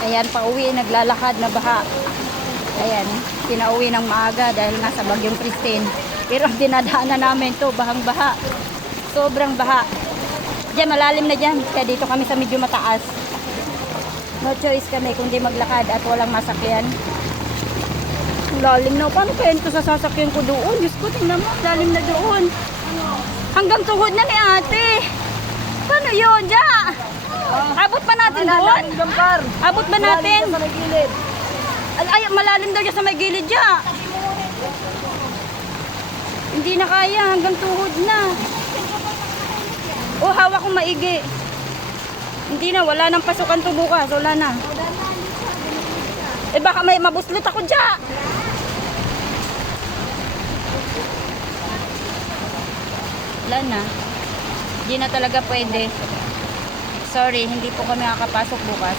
Ayan, pauwi, naglalakad na baha. Ayan, pinauwi ng maaga dahil nasa Bagyong Christine. Pero ang dinadaanan namin to, bahang baha. Sobrang baha. Diyan, malalim na dyan. Kaya dito kami sa medyo mataas. No choice kami kundi maglakad at walang masakyan. Lalim na. Paano kaya ito sa sasakyan ko doon? Diyos ko, tingnan mo. Lalim na doon. Hanggang tuhod na ni ate. Paano yun? Diyan. Abot pa natin doon? Abot ba natin? Ay, malalim daw dyan sa may gilid dyan. Hindi na kaya. Hanggang tuhod na. Oh, hawak kong maigi. Hindi na. Wala nang pasukan to bukas. Wala na. Eh baka may mabuslot ako dyan. Wala na. Hindi na talaga pwede. Sorry, hindi po kami makakapasok bukas.